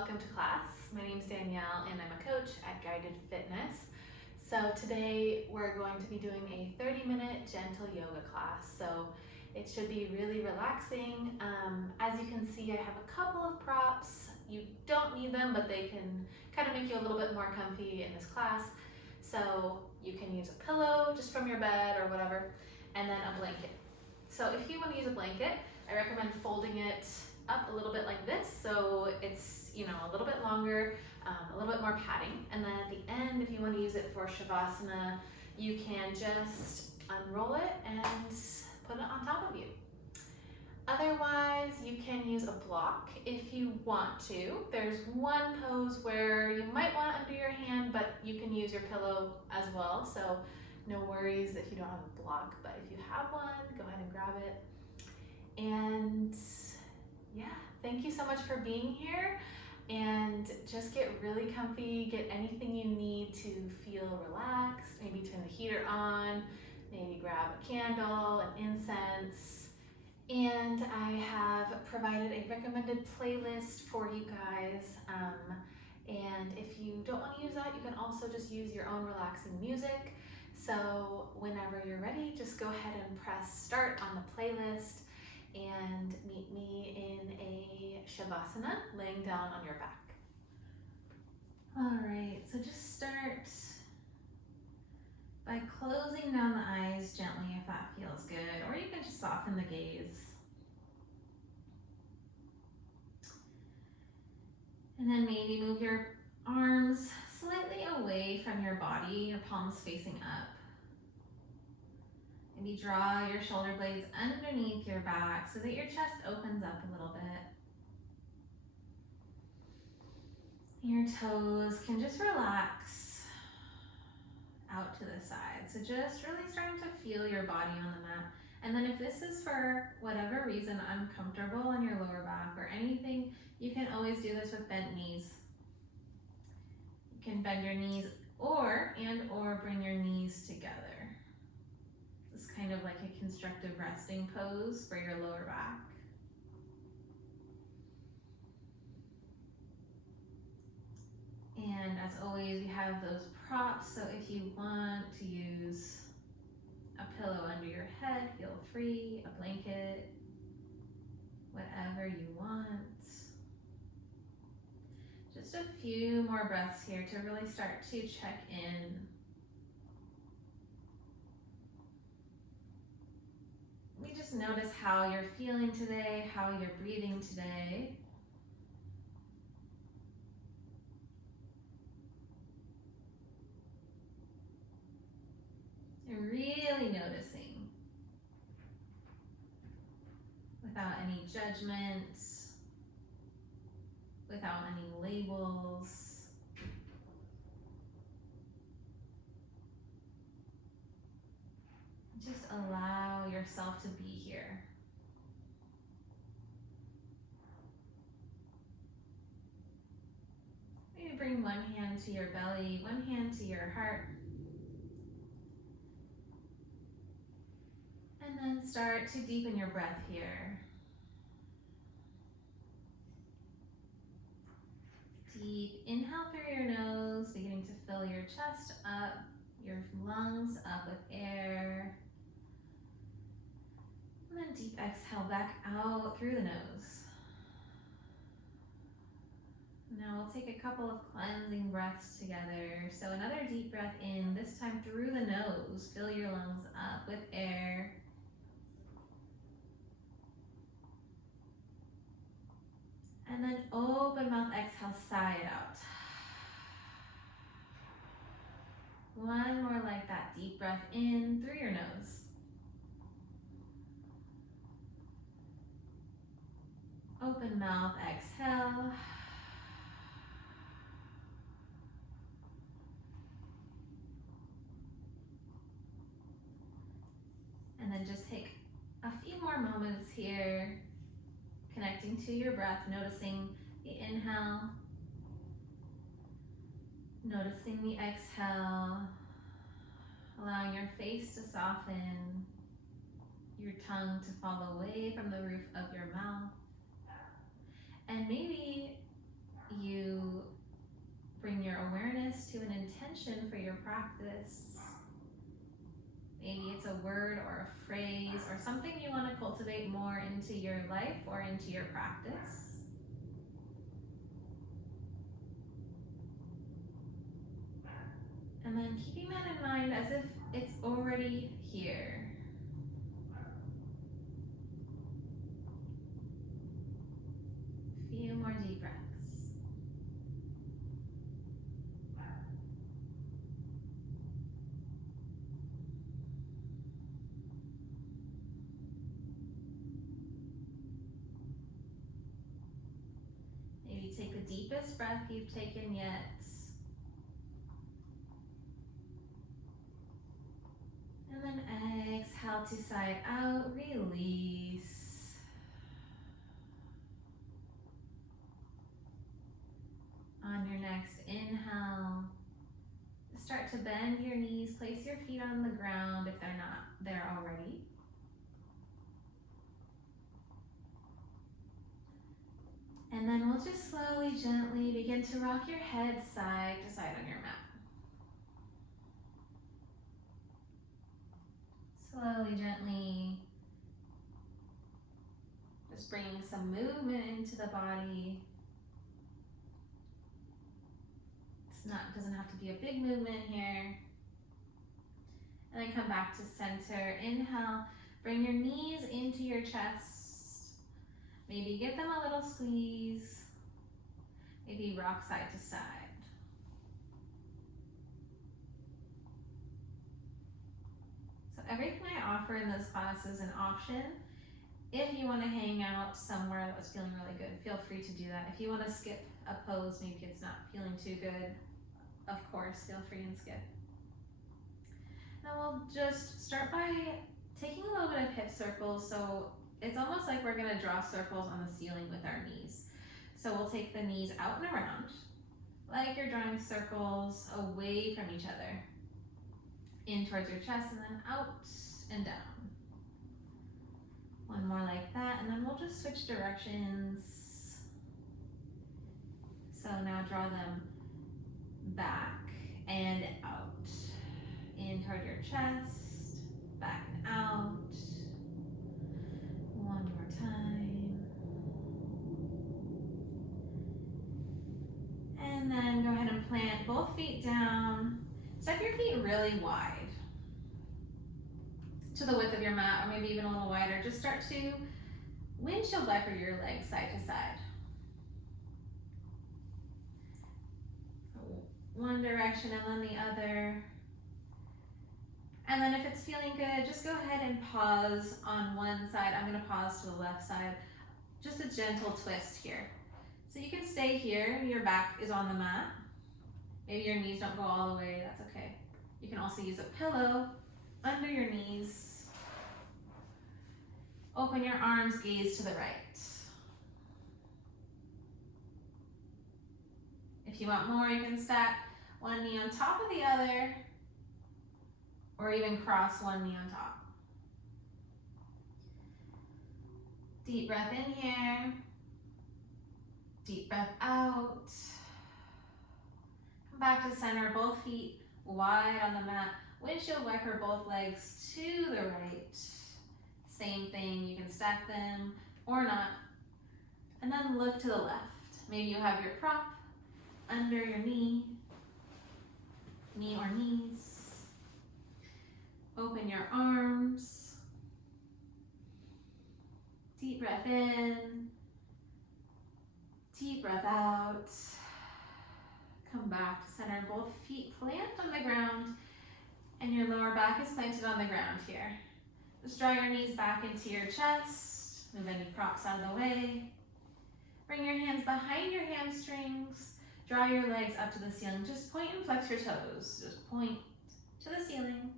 welcome to class. My name is Danielle and I'm a coach at Guided Fitness. So today we're going to be doing a 30-minute gentle yoga class. So it should be really relaxing. As you can see, I have a couple of props. You don't need them, but they can kind of make you a little bit more comfy in this class. So you can use a pillow just from your bed or whatever, and then a blanket. So if you want to use a blanket, I recommend folding it up a little bit like this, so it's a little bit longer, a little bit more padding. And then at the end, if you want to use it for Shavasana, you can just unroll it and put it on top of you. Otherwise, you can use a block if you want to. There's one pose where you might want it under your hand, but you can use your pillow as well, so no worries if you don't have a block, but if you have one, go ahead and grab it. And yeah, thank you so much for being here, and just get really comfy, get anything you need to feel relaxed. Maybe turn the heater on, maybe grab a candle, an incense. And I have provided a recommended playlist for you guys. And if you don't want to use that, you can also just use your own relaxing music. So whenever you're ready, just go ahead and press start on the playlist and meet me in a Shavasana, laying down on your back. All right, so just start by closing down the eyes gently if that feels good, or you can just soften the gaze. And then maybe move your arms slightly away from your body, your palms facing up. Maybe draw your shoulder blades underneath your back so that your chest opens up a little bit. Your toes can just relax out to the side. So just really starting to feel your body on the mat. And then if this is for whatever reason uncomfortable in your lower back or anything, you can always do this with bent knees. You can bend your knees or bring your knees together. It's kind of like a constructive resting pose for your lower back. And as always, we have those props, so if you want to use a pillow under your head, feel free, a blanket, whatever you want. Just a few more breaths here to really start to check in. We just notice how you're feeling today, how you're breathing today. You're really noticing without any judgments, without any labels. Just allow yourself to be here. Maybe bring one hand to your belly, one hand to your heart. And then start to deepen your breath here. Deep inhale through your nose, beginning to fill your chest up, your lungs up with air. And then deep exhale back out through the nose. Now we'll take a couple of cleansing breaths together. So another deep breath in, this time through the nose. Fill your lungs up with air. And then open mouth, exhale, sigh it out. One more like that, deep breath in through your nose. Open mouth, exhale. And then just take a few more moments here, connecting to your breath, noticing the inhale, noticing the exhale, allowing your face to soften, your tongue to fall away from the roof of your mouth. And maybe you practice. Maybe it's a word or a phrase or something you want to cultivate more into your life or into your practice. And then keeping that in mind as if it's already here. Few more deep breaths. Maybe take the deepest breath you've taken yet. And then exhale to side out, release. On your next inhale, start to bend your knees, place your feet on the ground if they're not there already. And then we'll just slowly, gently begin to rock your head side to side on your mat. Slowly, gently, just bringing some movement into the body. Doesn't have to be a big movement here. And then come back to center. Inhale, bring your knees into your chest. Maybe give them a little squeeze. Maybe rock side to side. So everything I offer in this class is an option. If you want to hang out somewhere that's feeling really good, feel free to do that. If you want to skip a pose, maybe it's not feeling too good, of course, feel free and skip. Now we'll just start by taking a little bit of hip circles. So it's almost like we're gonna draw circles on the ceiling with our knees. So we'll take the knees out and around, like you're drawing circles away from each other. In towards your chest and then out and down. One more like that, and then we'll just switch directions. So now draw them back and out. In toward your chest, back and out. One more time. And then go ahead and plant both feet down. Step your feet really wide to the width of your mat, or maybe even a little wider. Just start to windshield wiper your legs side to side. One direction and then the other. And then if it's feeling good, just go ahead and pause on one side. I'm gonna pause to the left side. Just a gentle twist here. So you can stay here, your back is on the mat. Maybe your knees don't go all the way, that's okay. You can also use a pillow under your knees. Open your arms, gaze to the right. If you want more, you can stack one knee on top of the other, or even cross one knee on top. Deep breath in here. Deep breath out. Come back to center, both feet wide on the mat. Windshield wiper both legs to the right. Same thing, you can stack them or not. And then look to the left. Maybe you have your prop under your knee or knees. Open your arms. Deep breath in. Deep breath out. Come back to center. Both feet plant on the ground and your lower back is planted on the ground here. Just draw your knees back into your chest. Move any props out of the way. Bring your hands behind your hamstrings. Draw your legs up to the ceiling. Just point and flex your toes. Just point to the ceiling.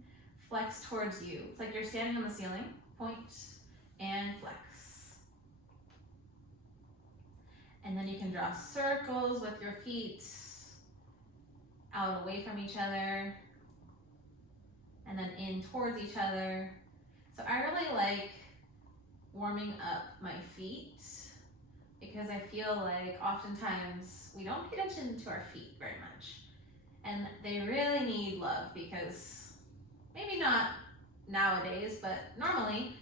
Flex towards you. It's like you're standing on the ceiling. Point and flex. And then you can draw circles with your feet out away from each other and then in towards each other. So I really like warming up my feet because I feel like oftentimes we don't pay attention to our feet very much. And they really need love because maybe not nowadays, but normally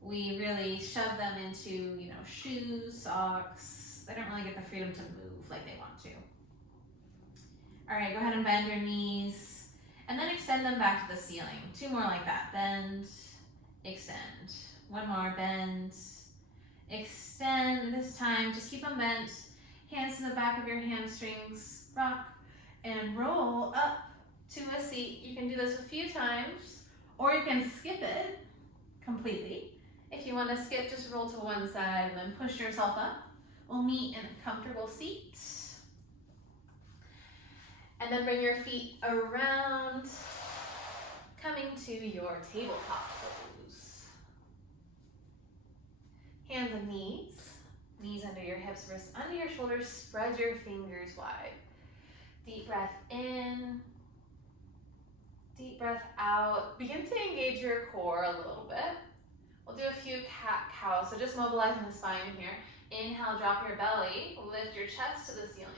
we really shove them into, shoes, socks. They don't really get the freedom to move like they want to. All right, go ahead and bend your knees and then extend them back to the ceiling. 2 more like that. Bend, extend. 1 more, bend, extend. This time, just keep them bent. Hands to the back of your hamstrings. Rock and roll up to a seat. You can do this a few times, or you can skip it completely. If you want to skip, just roll to one side and then push yourself up. We'll meet in a comfortable seat. And then bring your feet around, coming to your tabletop pose. Hands and knees. Knees under your hips, wrists under your shoulders. Spread your fingers wide. Deep breath in. Deep breath out. Begin to engage your core a little bit. We'll do a few cat-cows, so just mobilizing the spine here. Inhale, drop your belly. Lift your chest to the ceiling.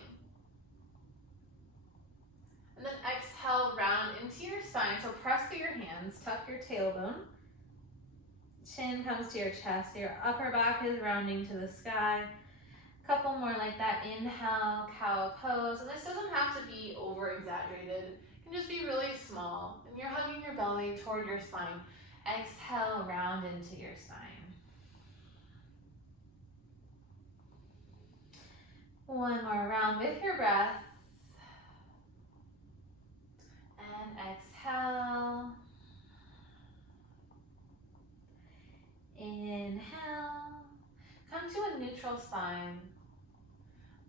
And then exhale, round into your spine. So press through your hands, tuck your tailbone. Chin comes to your chest. Your upper back is rounding to the sky. Couple more like that. Inhale, cow pose. And this doesn't have to be over-exaggerated. It can just be really small. And you're hugging your belly toward your spine. Exhale, round into your spine. 1 more round with your breath. And exhale. Inhale. Come to a neutral spine.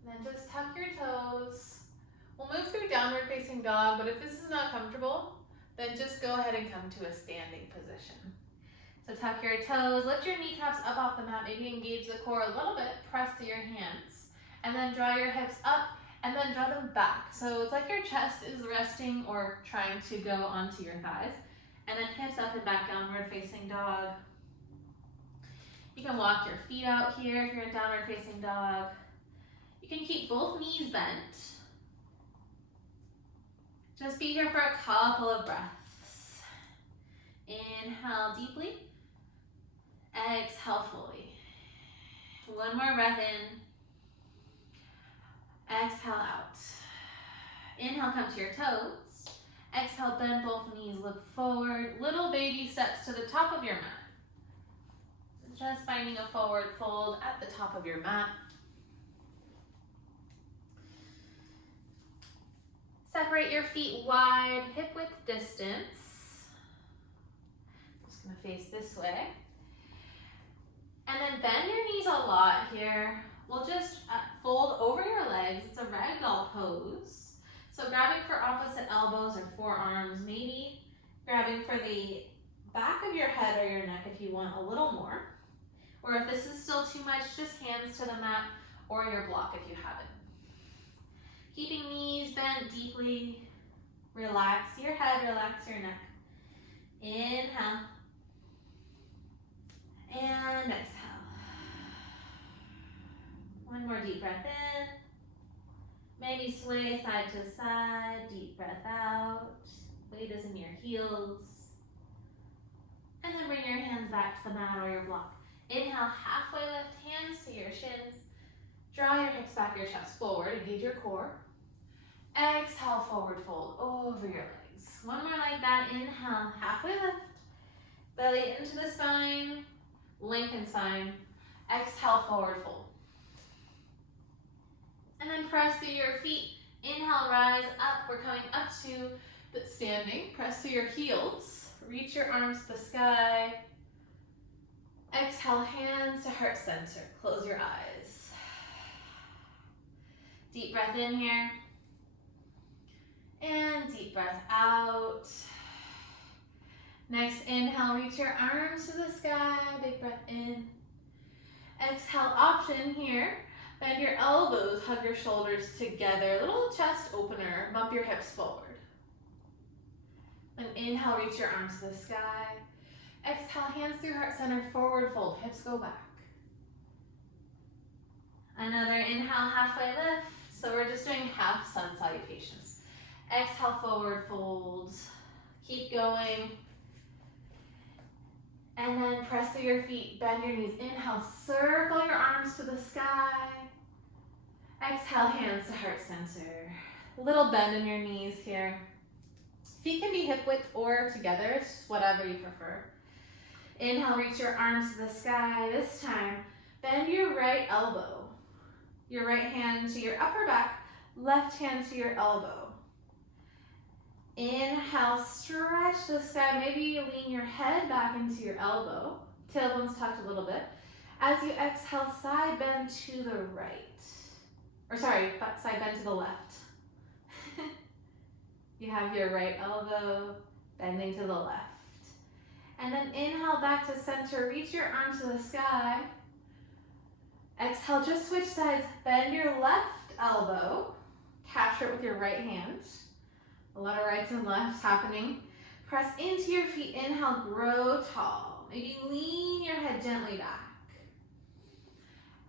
And then just tuck your toes. We'll move through downward facing dog, but if this is not comfortable, then just go ahead and come to a standing position. So tuck your toes, lift your kneecaps up off the mat, maybe engage the core a little bit, press through your hands, and then draw your hips up and then draw them back. So it's like your chest is resting or trying to go onto your thighs. And then hips up and back, downward facing dog. You can walk your feet out here if you're in downward facing dog. You can keep both knees bent. Just be here for a couple of breaths. Inhale deeply. Exhale fully. 1 more breath in. Exhale out. Inhale, come to your toes. Exhale, bend both knees, look forward. Little baby steps to the top of your mat. Just finding a forward fold at the top of your mat. Separate your feet wide, hip width distance. Just gonna face this way. And then bend your knees a lot here. We'll just fold over your legs. It's a ragdoll pose. So grabbing for opposite elbows or forearms, maybe grabbing for the back of your head or your neck if you want a little more. Or if this is still too much, just hands to the mat or your block if you have it. Keeping knees bent deeply. Relax your head, relax your neck. Inhale. And exhale. 1 more deep breath in. Maybe sway side to side. Deep breath out. Weight is in your heels. And then bring your hands back to the mat or your block. Inhale, halfway lift, hands to your shins. Draw your hips back, your chest forward, engage your core. Exhale, forward fold over your legs. 1 more like that. Inhale, halfway lift. Belly into the spine, lengthen spine. Exhale, forward fold. And then press through your feet. Inhale, rise up. We're coming up to the standing. Press through your heels. Reach your arms to the sky. Exhale, hands to heart center. Close your eyes. Deep breath in here. And deep breath out. Next inhale, reach your arms to the sky. Big breath in. Exhale, option here. Bend your elbows, hug your shoulders together. Little chest opener, bump your hips forward. Then inhale, reach your arms to the sky. Exhale, hands through heart center, forward fold, hips go back. Another inhale, halfway lift. So we're just doing half sun salutations. Exhale, forward fold. Keep going. And then press through your feet, bend your knees. Inhale, circle your arms to the sky. Exhale, hands to heart center. A little bend in your knees here. Feet can be hip width or together, it's just whatever you prefer. Inhale, reach your arms to the sky. This time, bend your right elbow. Your right hand to your upper back, left hand to your elbow. Inhale, stretch the sky. Maybe you lean your head back into your elbow. Tailbone's tucked a little bit. As you exhale, side bend to the right. Or sorry, side bend to the left. You have your right elbow bending to the left. And then inhale back to center. Reach your arms to the sky. Exhale, just switch sides. Bend your left elbow. Capture it with your right hand. A lot of rights and lefts happening. Press into your feet. Inhale, grow tall. Maybe lean your head gently back.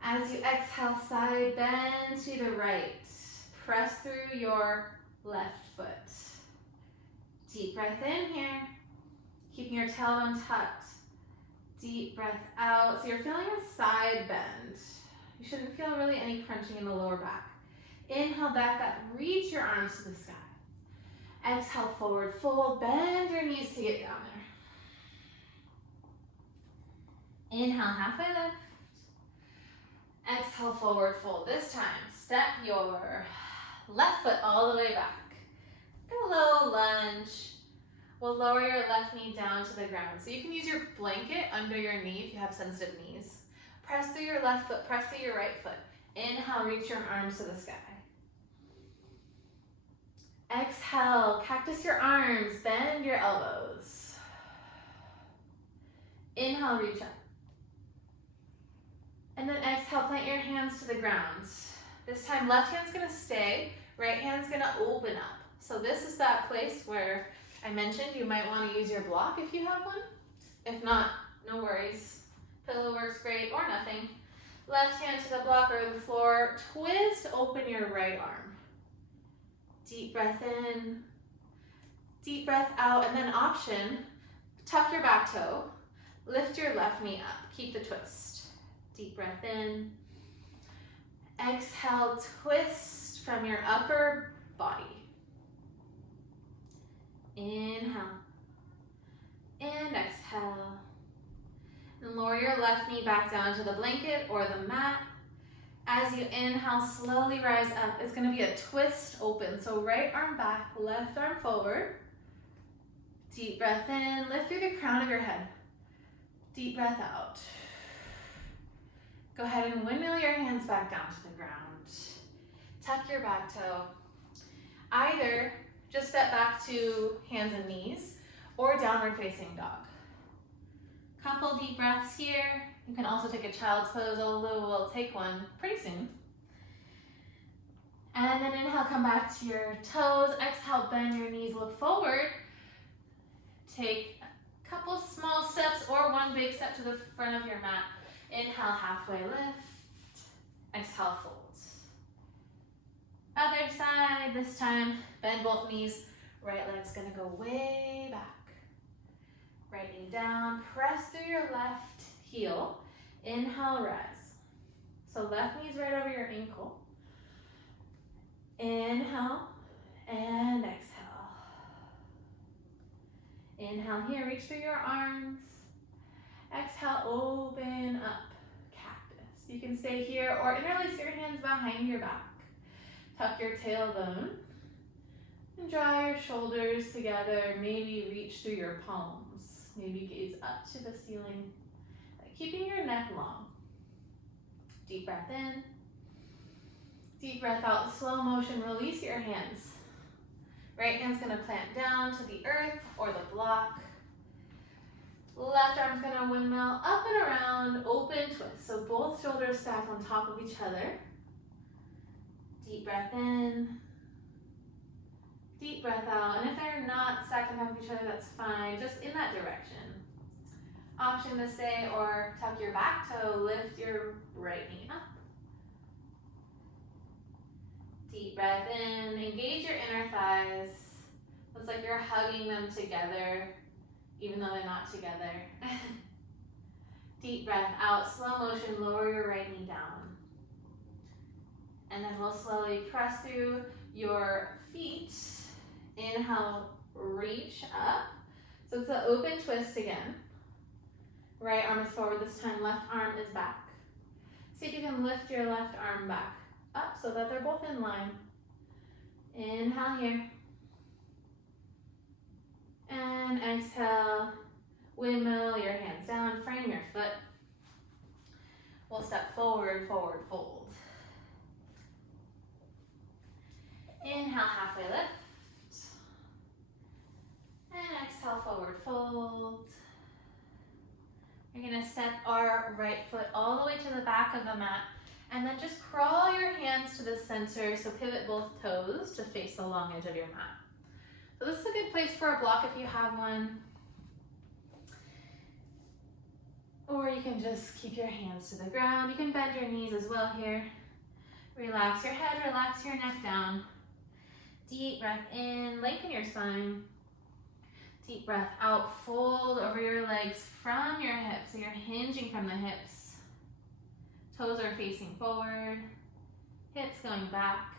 As you exhale, side bend to the right. Press through your left foot. Deep breath in here. Keeping your tailbone tucked. Deep breath out. So you're feeling a side bend. You shouldn't feel really any crunching in the lower back. Inhale, back up. Reach your arms to the sky. Exhale, forward fold. Bend your knees to get down there. Inhale, halfway lift. Exhale, forward fold. This time, step your left foot all the way back. Get a little lunge. We'll lower your left knee down to the ground. So you can use your blanket under your knee if you have sensitive knees. Press through your left foot, press through your right foot. Inhale, reach your arms to the sky. Exhale, cactus your arms, bend your elbows. Inhale, reach up. And then exhale, plant your hands to the ground. This time, left hand's gonna stay, right hand's gonna open up. So this is that place where I mentioned you might wanna use your block if you have one. If not, no worries. Pillow works great, or nothing. Left hand to the block or the floor. Twist, open your right arm. Deep breath in, deep breath out, and then option, tuck your back toe, lift your left knee up, keep the twist. Deep breath in, exhale, twist from your upper body. Inhale, and exhale. And lower your left knee back down to the blanket or the mat. As you inhale, slowly rise up. It's gonna be a twist open. So right arm back, left arm forward. Deep breath in, lift through the crown of your head. Deep breath out. Go ahead and windmill your hands back down to the ground. Tuck your back toe. Either just step back to hands and knees or downward facing dog. Couple deep breaths here. You can also take a child's pose, although we'll take one pretty soon. And then inhale, come back to your toes. Exhale, bend your knees, look forward. Take a couple small steps or one big step to the front of your mat. Inhale, halfway lift. Exhale, fold. Other side, this time, bend both knees. Right leg's gonna go way back. Right knee down, press through your left heel. Inhale, rise. So left knee's right over your ankle. Inhale and exhale. Inhale here, reach through your arms. Exhale, open up, cactus. You can stay here or interlace your hands behind your back. Tuck your tailbone and draw your shoulders together. Maybe reach through your palms. Maybe gaze up to the ceiling, keeping your neck long. Deep breath in. Deep breath out, slow motion, release your hands. Right hand's gonna plant down to the earth or the block. Left arm's gonna windmill up and around, open twist. So both shoulders stacked on top of each other. Deep breath in. Deep breath out, and if they're not stacked on top of each other, that's fine, just in that direction. Option to stay or tuck your back toe, lift your right knee up. Deep breath in, engage your inner thighs. Looks like you're hugging them together, even though they're not together. Deep breath out, slow motion, lower your right knee down. And then we'll slowly press through your feet. Inhale, reach up. So it's an open twist again. Right arm is forward this time, left arm is back. See if you can lift your left arm back up so that they're both in line. Inhale here. And exhale, windmill your hands down, frame your foot. We'll step forward, forward fold. Inhale, halfway lift. And exhale, forward fold. We're gonna step our right foot all the way to the back of the mat and then just crawl your hands to the center, so pivot both toes to face the long edge of your mat. So this is a good place for a block if you have one. Or you can just keep your hands to the ground. You can bend your knees as well here. Relax your head, relax your neck down. Deep breath in, lengthen your spine. Deep breath out, fold over your legs from your hips. So you're hinging from the hips. Toes are facing forward, hips going back.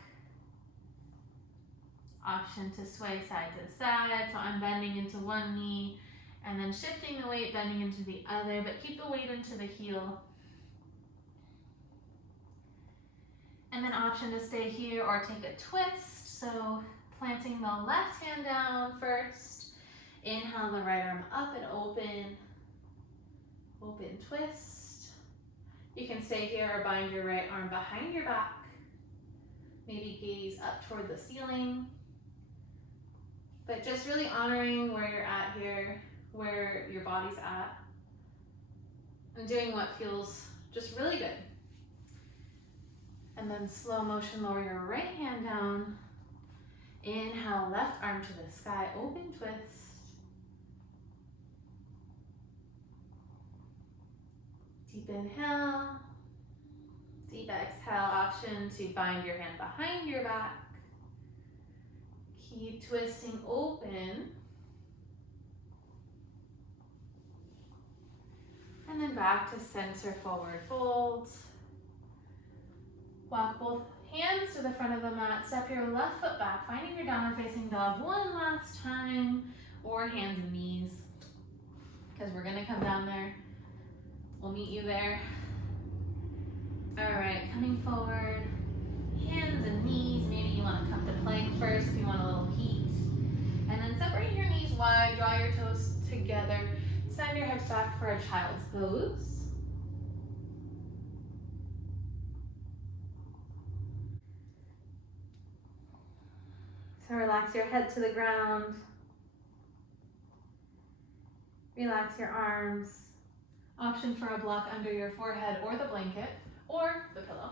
Option to sway side to side. So I'm bending into one knee and then shifting the weight, bending into the other, but keep the weight into the heel. And then option to stay here or take a twist. So planting the left hand down first. Inhale the right arm up and open. Open twist. You can stay here or bind your right arm behind your back. Maybe gaze up toward the ceiling. But just really honoring where you're at here, where your body's at. And doing what feels just really good. And then slow motion, lower your right hand down. Inhale, left arm to the sky, open twist. Deep inhale. Deep exhale, option to bind your hand behind your back. Keep twisting open. And then back to center, forward fold. Walk both hands to the front of the mat. Step your left foot back, finding your downward facing dog one last time, or hands and knees, because we're gonna come down there. We'll meet you there. All right, coming forward, hands and knees. Maybe you wanna come to plank first if you want a little heat. And then separate your knees wide, draw your toes together. Send your hips back for a child's pose. So relax your head to the ground. Relax your arms. Option for a block under your forehead or the blanket or the pillow.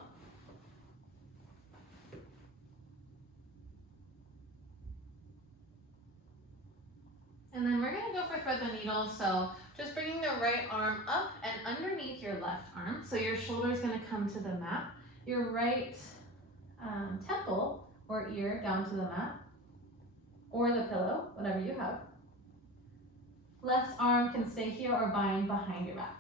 And then we're gonna go for thread the needle. So just bringing the right arm up and underneath your left arm. So your shoulder is gonna come to the mat. Your right temple or ear down to the mat or the pillow, whatever you have. Left arm can stay here or bind behind your back.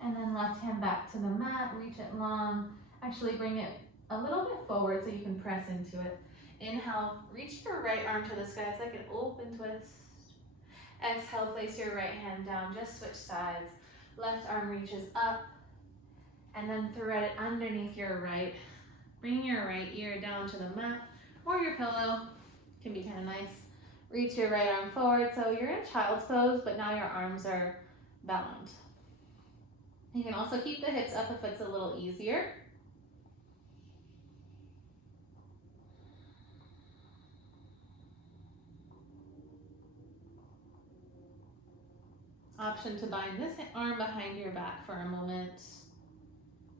And then left hand back to the mat, reach it long. Actually bring it a little bit forward so you can press into it. Inhale, reach your right arm to the sky. It's like an open twist. Exhale, place your right hand down, just switch sides. Left arm reaches up and then thread it underneath your right. Bring your right ear down to the mat or your pillow. Can be kind of nice. Reach your right arm forward. So you're in child's pose, but now your arms are bound. You can also keep the hips up if it's a little easier. Option to bind this arm behind your back for a moment.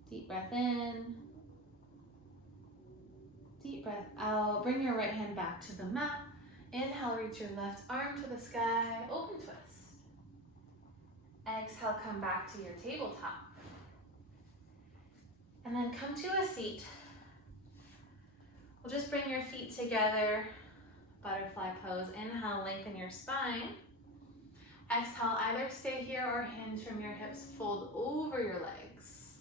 Deep breath in. Deep breath out. Bring your right hand back to the mat. Inhale, reach your left arm to the sky, open twist. Exhale, come back to your tabletop. And then come to a seat. We'll just bring your feet together, butterfly pose. Inhale, lengthen your spine. Exhale, either stay here or hinge from your hips, fold over your legs.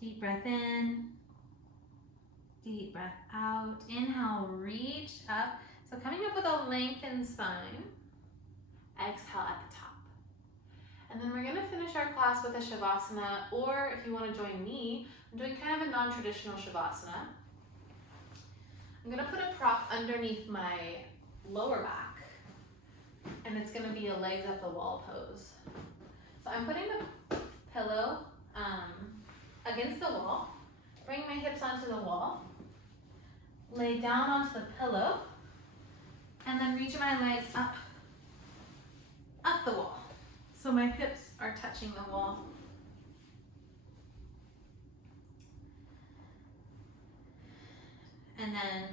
Deep breath in, deep breath out. Inhale, reach up. So coming up with a lengthened spine. Exhale at the top. And then we're gonna finish our class with a Shavasana, or if you wanna join me, I'm doing kind of a non-traditional Shavasana. I'm gonna put a prop underneath my lower back, and it's gonna be a legs up the wall pose. So I'm putting the pillow against the wall, bring my hips onto the wall, lay down onto the pillow, and then reach my legs up the wall. So my hips are touching the wall. And then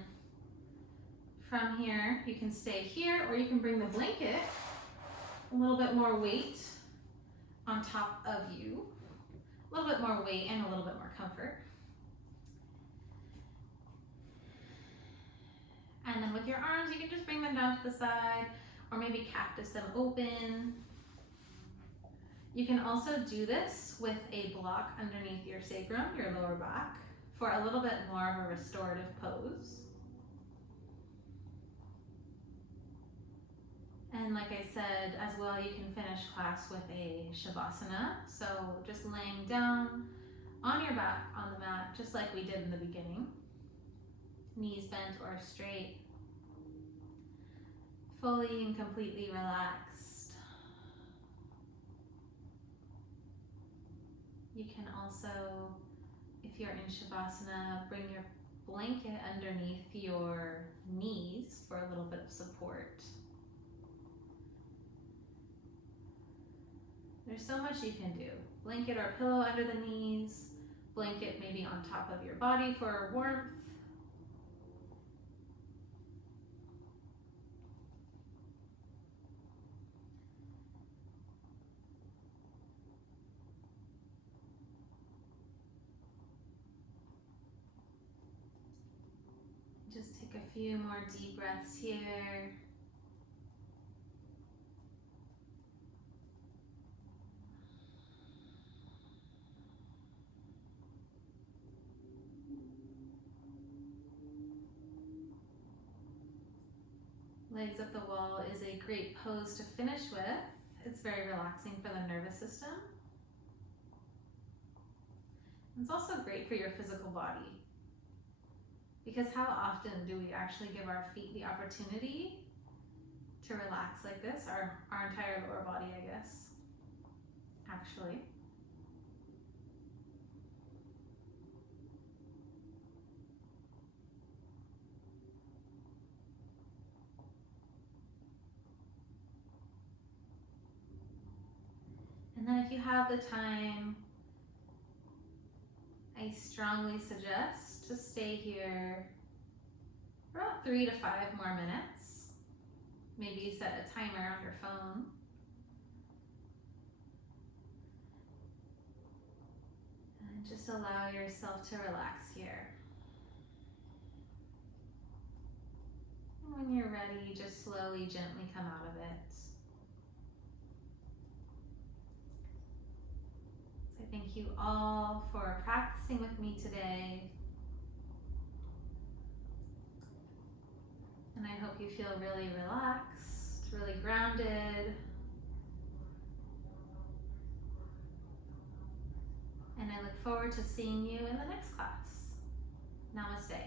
from here, you can stay here, or you can bring the blanket, a little bit more weight on top of you. A little bit more weight and a little bit more comfort. And then with your arms, you can just bring them down to the side, or maybe cactus them open. You can also do this with a block underneath your sacrum, your lower back, for a little bit more of a restorative pose. And like I said, as well, you can finish class with a Shavasana. So just laying down on your back on the mat, just like we did in the beginning. Knees bent or straight. Fully and completely relaxed. You can also, if you're in Shavasana, bring your blanket underneath your knees for a little bit of support. There's so much you can do. Blanket or pillow under the knees, blanket maybe on top of your body for warmth. Just take a few more deep breaths here. Legs up the wall is a great pose to finish with. It's very relaxing for the nervous system. It's also great for your physical body. Because how often do we actually give our feet the opportunity to relax like this? Our entire lower body, I guess, actually. And then if you have the time, I strongly suggest to stay here for about 3 to 5 more minutes. Maybe you set a timer on your phone. And just allow yourself to relax here. And when you're ready, just slowly, gently come out of it. So thank you all for practicing with me today. And I hope you feel really relaxed, really grounded. And I look forward to seeing you in the next class. Namaste.